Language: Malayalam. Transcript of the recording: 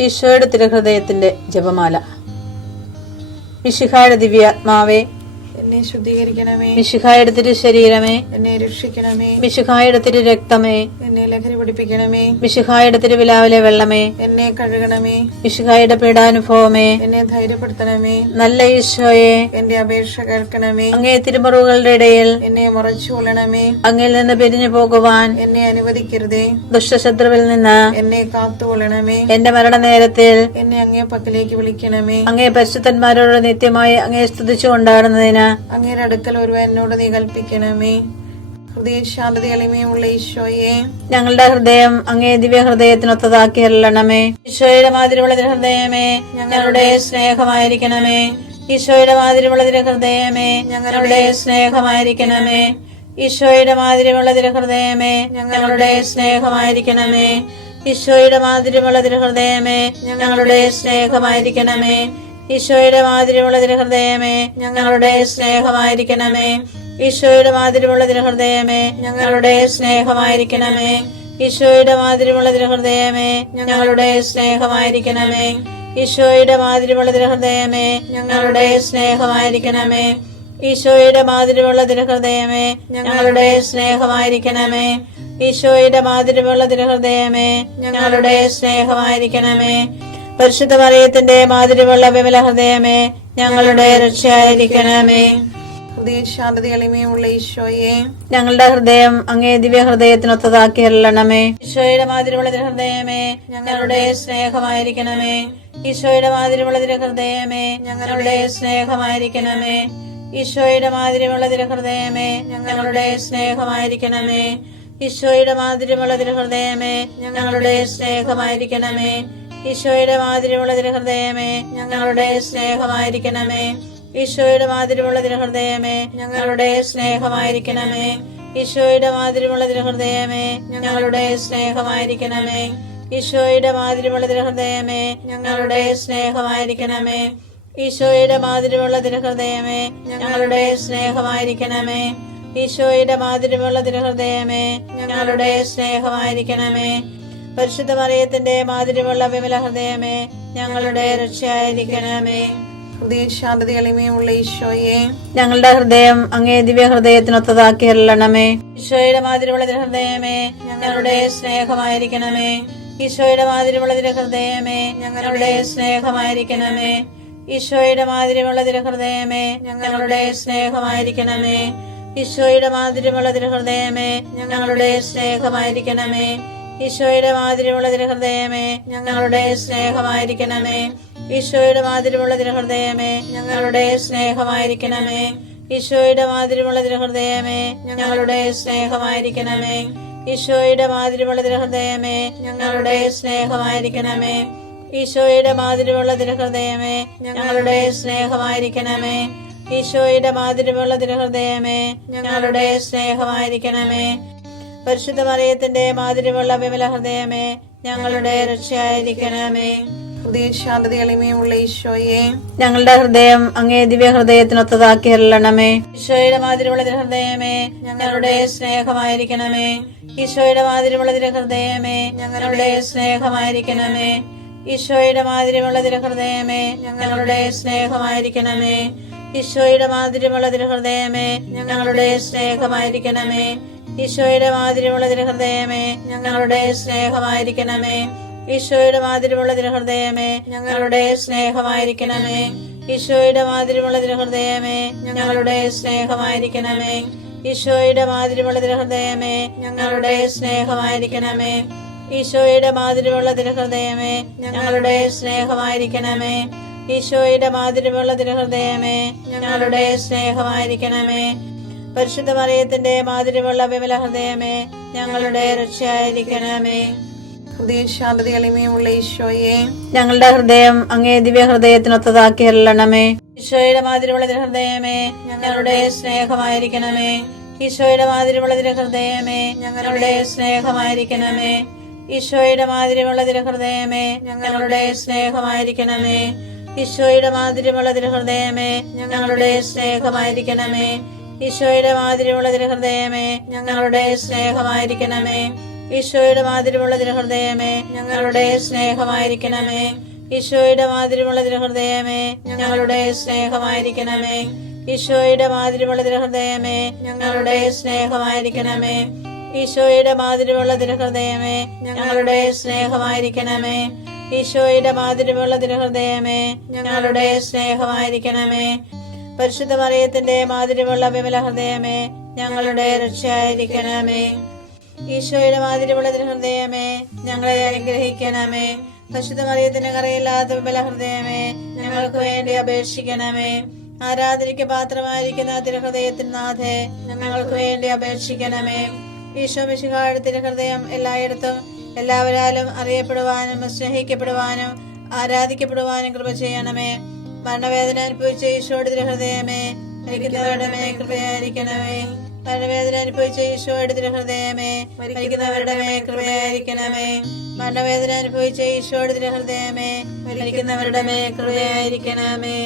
ഈശോയുടെ തിരുഹൃദയത്തിന്റെ ജപമാല. മിശിഹായുടെ ദിവ്യാത്മാവേ, എന്നെ ശുദ്ധീകരിക്കണമേ. മിശിഹായുടെ തിരുശരീരമേ, എന്നെ രക്ഷിക്കണമേ. മിശിഹായുടെ തിരു രക്തമേ, എന്നെ ലഹരി പിടിപ്പിക്കണമേ. മിശിഹായുടെ തിരുവിലാവിലെ വെള്ളമേ, എന്നെ കഴുകണമേ. മിശിഹായുടെ പീഡാനുഭവമേ, എന്നെ ധൈര്യപ്പെടുത്തണമേ. നല്ല ഈശോയെ, എന്റെ അപേക്ഷ കേൾക്കണമേ. അങ്ങേ തിരുമുറിവുകളുടെ ഇടയിൽ എന്നെ മറച്ചുകൊള്ളണമേ. അങ്ങിൽ നിന്ന് പിരിഞ്ഞു പോകുവാൻ എന്നെ അനുവദിക്കരുതേ. ദുഷ്ടശത്രുവിൽ നിന്ന് എന്നെ കാത്തുകൊള്ളണമേ. എന്റെ മരണനേരത്തിൽ എന്നെ അങ്ങേ പക്കലേക്ക് വിളിക്കണമേ. അങ്ങേ പരിശുദ്ധന്മാരോട് നിത്യമായി അങ്ങേ സ്തുതിച്ചു കൊണ്ടാടുന്നതിന് അങ്ങയുടെ അടുക്കൽ ഒരുവ എന്നോട് നീ കൽപ്പിക്കണമേ. ഹൃദയശാന്തത എളിമയുള്ള ഈശോയെ, ഞങ്ങളുടെ ഹൃദയം അങ്ങേ ദിവ്യ ഹൃദയത്തിനൊത്തതാക്കി അരുളണമേ. ഈശോയുടെ മാതിരിയുള്ള ഹൃദയമേ, ഞങ്ങളുടെ സ്നേഹമായിരിക്കണമേ. ഈശോയുടെ മാതിരിയുള്ള ഹൃദയമേ, ഞങ്ങളുടെ സ്നേഹമായിരിക്കണമേ. ഈശോയുടെ മാതിരിയുള്ള ഹൃദയമേ, ഞങ്ങളുടെ സ്നേഹമായിരിക്കണമേ. ഈശോയുടെ മാതിരിയുള്ള ഹൃദയമേ, ഞങ്ങളുടെ സ്നേഹമായിരിക്കണമേ. ഈശോയുടെ മാതിരിയുള്ള ഹൃദയമേ, ഞങ്ങളുടെ സ്നേഹമായിരിക്കണമേ. ഈശോയുടെ മാതിരിയുള്ള ഹൃദയമേ, ഞങ്ങളുടെ സ്നേഹമായിരിക്കണമേ. ഈശോയുടെ മാതിരിയുള്ള ഹൃദയമേ, ഞങ്ങളുടെ സ്നേഹമായിരിക്കണമേ. ഈശോയുടെ മാതിരിയുള്ള ഹൃദയമേ, ഞങ്ങളുടെ സ്നേഹമായിരിക്കണമേ. ഈശോയുടെ മാതിരിയുള്ള ഹൃദയമേ, ഞങ്ങളുടെ സ്നേഹമായിരിക്കണമേ. ഈശോയുടെ മാതിരിയുള്ള ഹൃദയമേ, ഞങ്ങളുടെ സ്നേഹമായിരിക്കണമേ. പരിശുദ്ധ മറിയത്തിന്റെ മാതിരിയുള്ള വിമല ഹൃദയമേ, ഞങ്ങളുടെ രക്ഷയായിരിക്കണമേ. ഹൃദയശാന്തത എളിമയുള്ള ഈശോയെ, ഞങ്ങളുടെ ഹൃദയം അങ്ങേ ദിവ്യ ഹൃദയത്തിനൊത്തതാക്കി അരുളണമേ. ഈശോയുടെ മാതിരിയുള്ള ഹൃദയമേ, ഞങ്ങളുടെ സ്നേഹമായിരിക്കണമേ. ഈശോയുടെ മാതിരിയുള്ള ഹൃദയമേ, ഞങ്ങളുടെ സ്നേഹമായിരിക്കണമേ. ഈശോയുടെ മാതിരിയുള്ള ഹൃദയമേ, ഞങ്ങളുടെ സ്നേഹമായിരിക്കണമേ. ഈശോയുടെ മാതിരിയുള്ള ഹൃദയമേ, ഞങ്ങളുടെ സ്നേഹമായിരിക്കണമേ. ഈശോയുടെ മാതിരിയുള്ള ഹൃദയമേ, ഞങ്ങളുടെ സ്നേഹമായിരിക്കണമേ. ഈശോയുടെ മാതിരിയുള്ള ഹൃദയമേ, ഞങ്ങളുടെ സ്നേഹമായിരിക്കണമേ. ഈശോയുടെ മാതിരിയുള്ള ഹൃദയമേ, ഞങ്ങളുടെ സ്നേഹമായിരിക്കണമേ. ഈശോയുടെ മാതിരിയുള്ള ഹൃദയമേ, ഞങ്ങളുടെ സ്നേഹമായിരിക്കണമേ. ഈശോയുടെ മാതിരിയുള്ള ഹൃദയമേ, ഞങ്ങളുടെ സ്നേഹമായിരിക്കണമേ. ഈശോയുടെ മാതിരിയുള്ള ഹൃദയമേ, ഞങ്ങളുടെ സ്നേഹമായിരിക്കണമേ. പരിശുദ്ധ മറിയത്തിന്റെ മാതിരിയുള്ള വിമല ഹൃദയമേ, ഞങ്ങളുടെ രക്ഷയായിരിക്കണമേ. ഹൃദയശാന്തത എളിമയുള്ള ഈശോയെ, ഞങ്ങളുടെ ഹൃദയം അങ്ങേ ദിവ്യ ഹൃദയത്തിനൊത്തതാക്കി അരുളണമേ. ഈശോയുടെ മാതിരിയുള്ള ഹൃദയമേ, ഞങ്ങളുടെ സ്നേഹമായിരിക്കണമേ. ഈശോയുടെ മാതിരിയുള്ള ഹൃദയമേ, ഞങ്ങളുടെ സ്നേഹമായിരിക്കണമേ. ഈശോയുടെ മാതിരിയുള്ള ഹൃദയമേ, ഞങ്ങളുടെ സ്നേഹമായിരിക്കണമേ. ഈശോയുടെ മാതിരിയുള്ള ഹൃദയമേ, ഞങ്ങളുടെ സ്നേഹമായിരിക്കണമേ. ഈശോയുടെ മാതിരിയുള്ള ഹൃദയമേ, ഞങ്ങളുടെ സ്നേഹമായിരിക്കണമേ. ഈശോയുടെ മാതിരിയുള്ള ഹൃദയമേ, ഞങ്ങളുടെ സ്നേഹമായിരിക്കണമേ. ഈശോയുടെ മാതിരിയുള്ള ഹൃദയമേ, ഞങ്ങളുടെ സ്നേഹമായിരിക്കണമേ. ഈശോയുടെ മാതിരിയുള്ള ഹൃദയമേ, ഞങ്ങളുടെ സ്നേഹമായിരിക്കണമേ. ഈശോയുടെ മാതിരിയുള്ള ഹൃദയമേ, ഞങ്ങളുടെ സ്നേഹമായിരിക്കണമേ. ഈശോയുടെ മാതിരിയുള്ള ഹൃദയമേ, ഞങ്ങളുടെ സ്നേഹമായിരിക്കണമേ. പരിശുദ്ധ മറിയത്തിന്റെ മാതിരിയുള്ള വിമല ഹൃദയമേ, ഞങ്ങളുടെ രക്ഷയായിരിക്കണമേ. ഹൃദയശാന്തത എളിമയുള്ള ഈശോയെ, ഞങ്ങളുടെ ഹൃദയം അങ്ങേ ദിവ്യ ഹൃദയത്തിനൊത്തതാക്കി അരുളണമേ. ഈശോയുടെ മാതിരിയുള്ള ഹൃദയമേ, ഞങ്ങളുടെ സ്നേഹമായിരിക്കണമേ. ഈശോയുടെ മാതിരിയുള്ള ഹൃദയമേ, ഞങ്ങളുടെ സ്നേഹമായിരിക്കണമേ. ഈശോയുടെ മാതിരിയുള്ള ഹൃദയമേ, ഞങ്ങളുടെ സ്നേഹമായിരിക്കണമേ. ഈശോയുടെ മാതിരിയുള്ള ഹൃദയമേ, ഞങ്ങളുടെ സ്നേഹമായിരിക്കണമേ. ഈശോയുടെ മാതിരിയുള്ള ഹൃദയമേ, ഞങ്ങളുടെ സ്നേഹമായിരിക്കണമേ. ഈശോയുടെ മാതിരിയുള്ള ഹൃദയമേ, ഞങ്ങളുടെ സ്നേഹമായിരിക്കണമേ. ഈശോയുടെ മാതിരിയുള്ള ഹൃദയമേ, ഞങ്ങളുടെ സ്നേഹമായിരിക്കണമേ. ഈശോയുടെ മാതിരിയുള്ള ഹൃദയമേ, ഞങ്ങളുടെ സ്നേഹമായിരിക്കണമേ. ഈശോയുടെ മാതിരിയുള്ള ഹൃദയമേ, ഞങ്ങളുടെ സ്നേഹമായിരിക്കണമേ. ഈശോയുടെ മാതിരിയുള്ള ഹൃദയമേ, ഞങ്ങളുടെ സ്നേഹമായിരിക്കണമേ. പരിശുദ്ധ മറിയത്തിന്റെ മാതിരിയുള്ള വിമല ഹൃദയമേ, ഞങ്ങളുടെ രക്ഷയായിരിക്കണമേ. ഹൃദയശാന്തത എളിമയുള്ള ഈശോയെ, ഞങ്ങളുടെ ഹൃദയം അങ്ങേ ദിവ്യ ഹൃദയത്തിനൊത്തതാക്കി അരുളണമേ. ഈശോയുടെ മാതിരിയുള്ള ഹൃദയമേ, ഞങ്ങളുടെ സ്നേഹമായിരിക്കണമേ. ഈശോയുടെ മാതിരിയുള്ള ഹൃദയമേ, ഞങ്ങളുടെ സ്നേഹമായിരിക്കണമേ. ഈശോയുടെ മാതിരിയുള്ള ഹൃദയമേ, ഞങ്ങളുടെ സ്നേഹമായിരിക്കണമേ. ഈശോയുടെ മാതിരിയുള്ള ഹൃദയമേ, ഞങ്ങളുടെ സ്നേഹമായിരിക്കണമേ. ഈശോയുടെ മാതിരിയുള്ള ഹൃദയമേ, ഞങ്ങളുടെ സ്നേഹമായിരിക്കണമേ. ഈശോയുടെ മാതിരിയുള്ള തിരുഹൃദയമേ ഞങ്ങളുടെ സ്നേഹമായിരിക്കണമേ. ഈശോയുടെ മാതിരിയുള്ള തിരുഹൃദയമേ ഞങ്ങളുടെ സ്നേഹമായിരിക്കണമേ. ഈശോയുടെ മാതിരിയുള്ള തിരുഹൃദയമേ ഞങ്ങളുടെ സ്നേഹമായിരിക്കണമേ. ഈശോയുടെ മാതിരിയുള്ള തിരുഹൃദയമേ ഞങ്ങളുടെ സ്നേഹമായിരിക്കണമേ. ഈശോയുടെ മാതിരിയുള്ള തിരുഹൃദയമേ ഞങ്ങളുടെ സ്നേഹമായിരിക്കണമേ. പരിശുദ്ധ മറിയത്തിന്റെ മാതിരിയുള്ള വിമല ഹൃദയമേ ഞങ്ങളുടെ രക്ഷയായിരിക്കണമേ. ഈശോയുടെ മാതിരിയുള്ള തിരുഹൃദയമേ ഞങ്ങളെ അനുഗ്രഹിക്കണമേ. പരിശുദ്ധ മറിയത്തിന്റെ കറയില്ലാത്ത വിമല ഹൃദയമേ ഞങ്ങൾക്ക് വേണ്ടി അപേക്ഷിക്കണമേ. ആരാധനയ്ക്ക് പാത്രമായിരിക്കുന്ന തിരുഹൃദയത്തിൻ നാഥേ ഞങ്ങൾക്ക് വേണ്ടി അപേക്ഷിക്കണമേ. ഈശോ മിശിഹായുടെ തിരുഹൃദയം എല്ലായിടത്തും എല്ലാവരാലും അറിയപ്പെടുവാനും സ്നേഹിക്കപ്പെടുവാനും ആരാധിക്കപ്പെടുവാനും കൃപ ചെയ്യണമേ. മരണവേദന അനുഭവിച്ച ഈശോയുടെ തിരുഹൃദയമേ മരിക്കുന്നവരുടെ മേൽ കൃപയായിരിക്കണമേ. മരണവേദന അനുഭവിച്ച ഈശോയുടെ തിരുഹൃദയമേ മരിക്കുന്നവരുടെ മേൽ കൃപയായിരിക്കണമേ. മരണവേദന അനുഭവിച്ച ഈശോയുടെ തിരുഹൃദയമേ മരിക്കുന്നവരുടെ മേൽ കൃപയായിരിക്കണമേ.